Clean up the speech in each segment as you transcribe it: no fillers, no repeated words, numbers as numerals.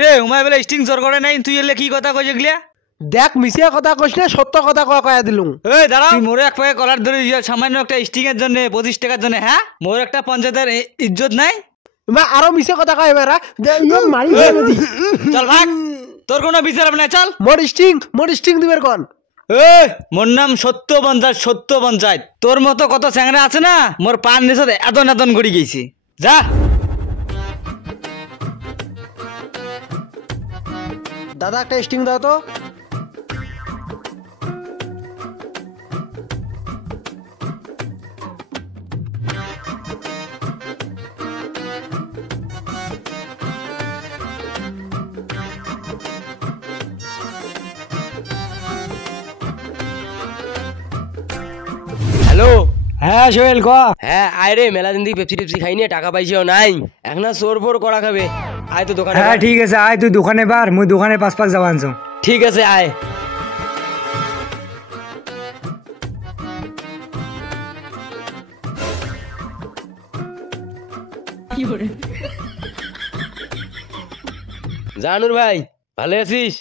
রে উমায় বলে স্টিং জোর করে নাই, তুই এলে কি কথা কইছ গিয়া? দেখ মিছিয়া কথা কইছ না, সত্য কথা কয়া দিলুম। এই দাঁড়া, তুই মোরে এক পায়ে কলার ধরে সামান্য একটা স্টিং এর জন্য 25 টাকার জন্য, হ্যাঁ? মোর একটা পঞ্চায়েতের ইজ্জত নাই? মা আরো মিছে কথা কয় এবারা মারি দি। চল ভাগ, তোর কোনো বিচার হবে না, চল। মোর স্টিং দিবের কোন? এই মোর নাম সত্য পঞ্চায়েত, সত্য পঞ্চায়েত। তোর মতো কত চ্যাংরা আছে না, মোর পান নিচে এতন এতন করে গেছি। যা দাদা একটা স্টিং দাও তো। হ্যালো, হ্যাঁ সোহেল ক। হ্যাঁ আয় রে, মেলা দিন থেকে পেপসি টেপসি খাই নিয়ে টাকা পাইছিও নাই, এখন সোর ফোর করা খাবে। আয় তো দোকানে। হ্যাঁ ঠিক আছে, আয় তুই দোকানে বার, মুই দোকানে পাঁচ পাক যাবা আনছো। ঠিক আছে আয়। জানুর ভাই ভালো আছিস?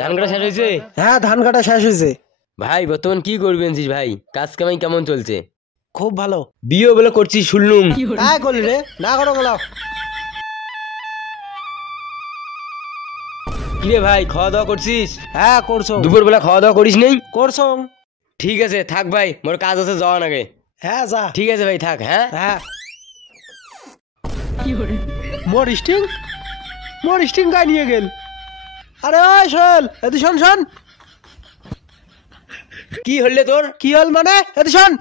ধান কাটা শেষ হয়েছে? হ্যাঁ ধান কাটা শেষ হয়েছে। ভাই বর্তমান কি করবেন ভাই, কাজ কামাই কেমন চলছে? খুব ভালো। বিয়ে বলে করছিস শুনলুম। কাই করলি রে? না করো বলাও। কিরে ভাই, খাওয়া দাওয়া করছিস? হ্যাঁ করছো। দুপুর বেলা খাওয়া দাওয়া করিস নেই? করছো। ঠিক আছে থাক ভাই, মোর কাজ আছে যাওয়ার আগে। হ্যাঁ যা। ঠিক আছে ভাই থাক। হ্যাঁ হ্যাঁ মোর স্টিং গায়ে নিয়ে গেল। আরে ওই সোহেল এদি শোন শোন। কি হলে তোর? কি হল মানে? এদি শোন।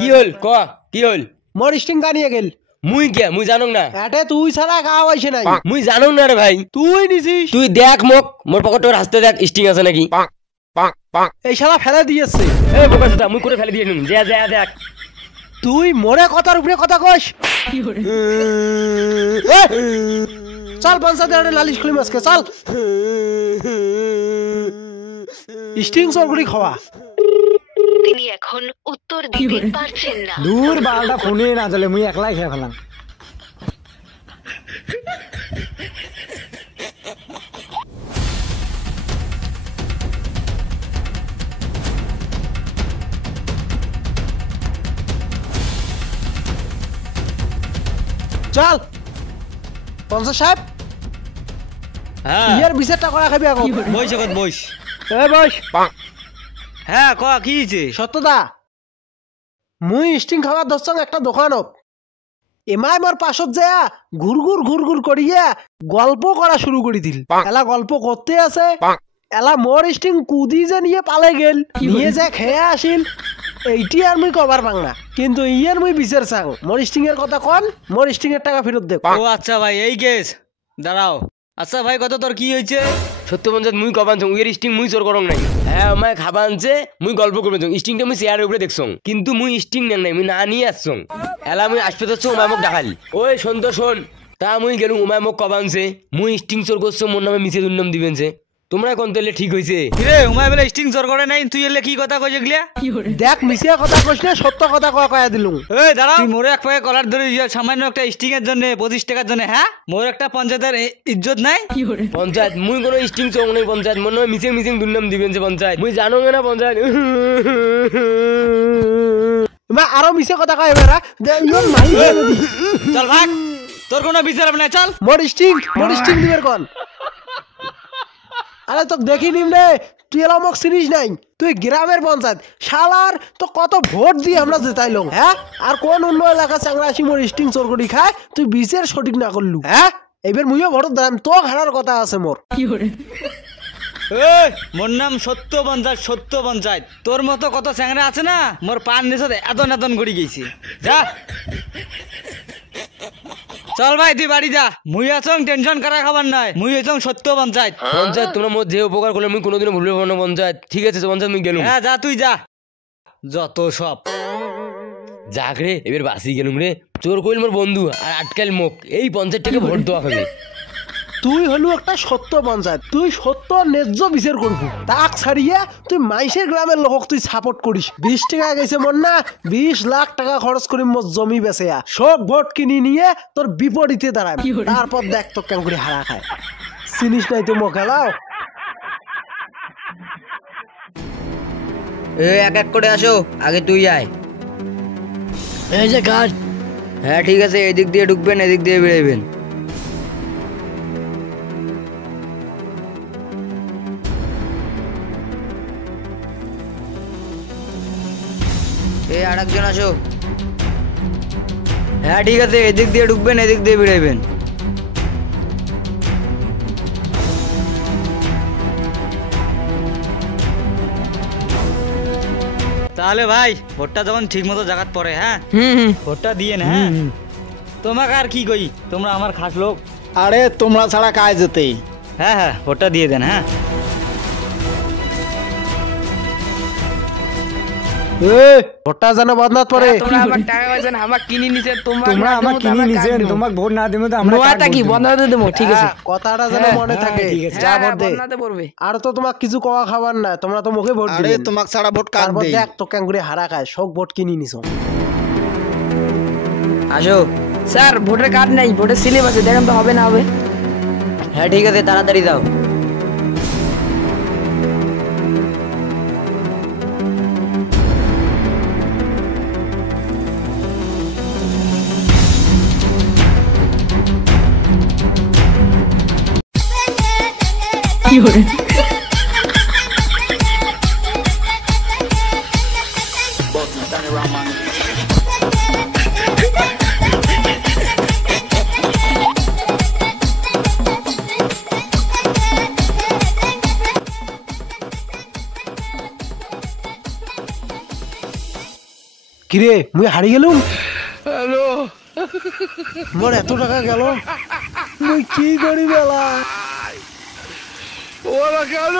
কি হল ক? কি হল? মোর স্টিং গায়ে নিয়ে গেল। মুই কে? মুই জানুং না। এটে তুই ছাড়া গাও আইছে নাই। মুই জানুং না রে ভাই। তুই নিছিস। তুই দেখ মোক, মোর পকেটের হাসতে দেখ স্টিং আছে নাকি। এই শালা ফেলে দিয়েছে। এই বোকা চোদা, মুই করে ফেলে দিয়ে নিম। যা যা দেখ। তুই মোরে কথার উপরে কথা কইস। চল পঞ্চায়েতে নালিশ খুলি মাসকে চল। স্টিং সরগুড়ি খাওয়া। তিনি এখন উত্তর দিতে পারছেন না। দূর বালটা ফোনে না চলে, মুই একলাই খেয়ে ফেলাম। চল পঞ্চায়েত সাহেব, হ্যাঁ ইয়ার বিচারটা করা খাবি এখন। বইস এখন বইস। এ বস। হ্যাঁ ক কি হয়েছে? সত্যদা মুই স্টিং খাওয়ার ধরছং একটা দোকানত। এমাই মোর পাশত যায় ঘুরঘুর করিয়া গল্প করা শুরু করে দিল। এলা গল্প করতে আছে, এলা মোর স্টিং কুদি যে নিয়ে পালে গেল, নিয়ে যে খেয়ে আসিল। এইটি আর মুই কবার পাং না, কিন্তু ইয়ার মুই বিচার চাং। মোর স্টিং এর কথা কন, মোর স্টিং এর টাকা ফেরত দে। ও আচ্ছা ভাই এই কেস, দাঁড়াও। আচ্ছা ভাই কত তোর কি হয়েছে? সত্য পঞ্চায়েত মুই কবান ছং, উইয়ের স্টিং মুই চোর করং নাই। হ্যাঁ আমায় খাবা আনছে, মুই গল্প করবে ছং। স্টিংটা মুই চেয়ারের উপরে দেখছং, কিন্তু মুই স্টিং নেন নাই, মুই না নিয়ে আসছং। এলা মুই আসতে যাচ্ছ, উমায় মোক ডাকালি। ওই শোন তো শোন, তা মুই গেলুম, উমায় মোক কবানছে মুই স্টিং চোর করছো, মোর নামে মিছে দুর্নাম দিবেনছে। তোমরা কোন তেলে ঠিক হয়েছে? রে উমায় বলে স্টিং জোর করে নাই, তুই এলে কি কথা কইছ গিয়া? দেখ মিছিয়া কথা কইস না, সত্য কথা কয়া দিলুম। এই দাঁড়া, তুই মোরে এক পায়ে কলার ধরে সামান্য একটা স্টিং এর জন্য 25 টাকার জন্য, হ্যাঁ? মোর একটা পঞ্চায়েতের ইজ্জত নাই? পঞ্চায়েত মুই কোনো স্টিং চোর নাই। পঞ্চায়েত মোর নামে মিছে মিছে দুর্নাম দিবেনছে। পঞ্চায়েত মুই জানো না পঞ্চায়েত। মা আরো মিছে কথা কয় এবারা মারি দি। চল ভাগ, তোর কোনো বিচার হবে না, চল। মোর স্টিং দিবের কোন? আরে তো দেখি নিম রে, তুই এলা মোক চিনিস নাই। তুই গ্রামের পঞ্চায়েত, শালার তো কত ভোট দিয়ে আমরা জেতাইলাম। হ্যাঁ আর কোন অন্য এলাকা চাংরা আসি মোর স্টিং চোর করি খায়, তুই বিচার সঠিক না করলু। হ্যাঁ এবার মুইও ভোট দিলাম, তো হারার কথা আছে মোর। এই মোর নাম সত্য পঞ্চায়েত, সত্য পঞ্চায়েত। তোর মতো কত চ্যাংরা আছে না, মোর পান নিচে এতন এতন করে গেছি। যা চল ভাই তুই বাড়ি যা, মুই আছং টেনশন করা খাবার নাই। মুই আছং সত্য পঞ্চায়েত। পঞ্চায়েত তোমরা মোর যে উপকার করলে মুই কোনোদিনও ভুলবে পারবো না। পঞ্চায়েত ঠিক আছে, পঞ্চায়েত মুই গেলুম। হ্যাঁ যা তুই যা, যত সব। যাক রে, এবার বাসি গেলুম রে। চোর কইল মোর বন্ধু আর আটকাল মোক, এই পঞ্চায়েত থেকে ভোট দেওয়া হবে। তুই হলু একটা সত্য পঞ্চায়েত, তুই সত্য ন্যায্য বিচার করবি, তাক ছাড়িয়ে তুই মাইশের গ্রামের লোকক তুই সাপোর্ট করিস। 20 টাকা গেছে মন না, 20 লাখ টাকা খরচ করি মোর জমি বেচে সব ভোট কিনি নিয়ে তোর বিপরীতে দাঁড়ায়, তারপর দেখ তো কেমন করে হারা খায়। চিনিস নাই তো মোকালাও। এক এক করে আসো, আগে তুই আয়। এই যে কাজ। হ্যাঁ ঠিক আছে, এদিক দিয়ে ঢুকবেন, এদিক দিয়ে বেরোবেন। আর একজন আসো। হ্যাঁ ঠিক আছে, এদিক দিয়ে ঢুকবেন, এদিক দিয়ে বেরোবেন। তাহলে ভাই ভোটটা যখন ঠিক মতো জায়গাত পড়ে, হ্যাঁ ভোটটা দিয়ে না। হ্যাঁ তোমাকে আর কি কই, তোমরা আমার খাস লোক। আরে তোমরা ছাড়া কাজ যেতে। হ্যাঁ হ্যাঁ ভোটটা দিয়ে দেন। হ্যাঁ ভোটটা যেন বদনাত পড়ে। তোমরা আমার টাকা পয়সা আমার কিনে নিছে, তোমরা আমার কিনে নিছেন, তোমাকে ভোট না দিলে তো আমরা নোয়াটা কি বন্ধ দেবো? ঠিক আছে, কথাটা যেন মনে থাকে। যা ভোট দে। বন্ধতে পড়বে। আর তো তোমাক কিছু কওয়া খাবার না, তোমরা তো মুখে ভোট আরে দিলে। তোমাকে ছাড়া ভোট কার তারপর দেই? দেখ তো কেমন করে হারা খায়, সব ভোট কিনি নিছো। আসো। স্যার ভোটার কার্ড নাই, ভোটার স্লিপ আছে, দেখেন তো হবে না হবে। হ্যাঁ ঠিক আছে, তাড়াতাড়ি দাও। কি করে? কিরে মুই হারি গেলুম। হ্যালো, মোর এত টাকা গেল, মুই কি করি বেলা। ওরা কেন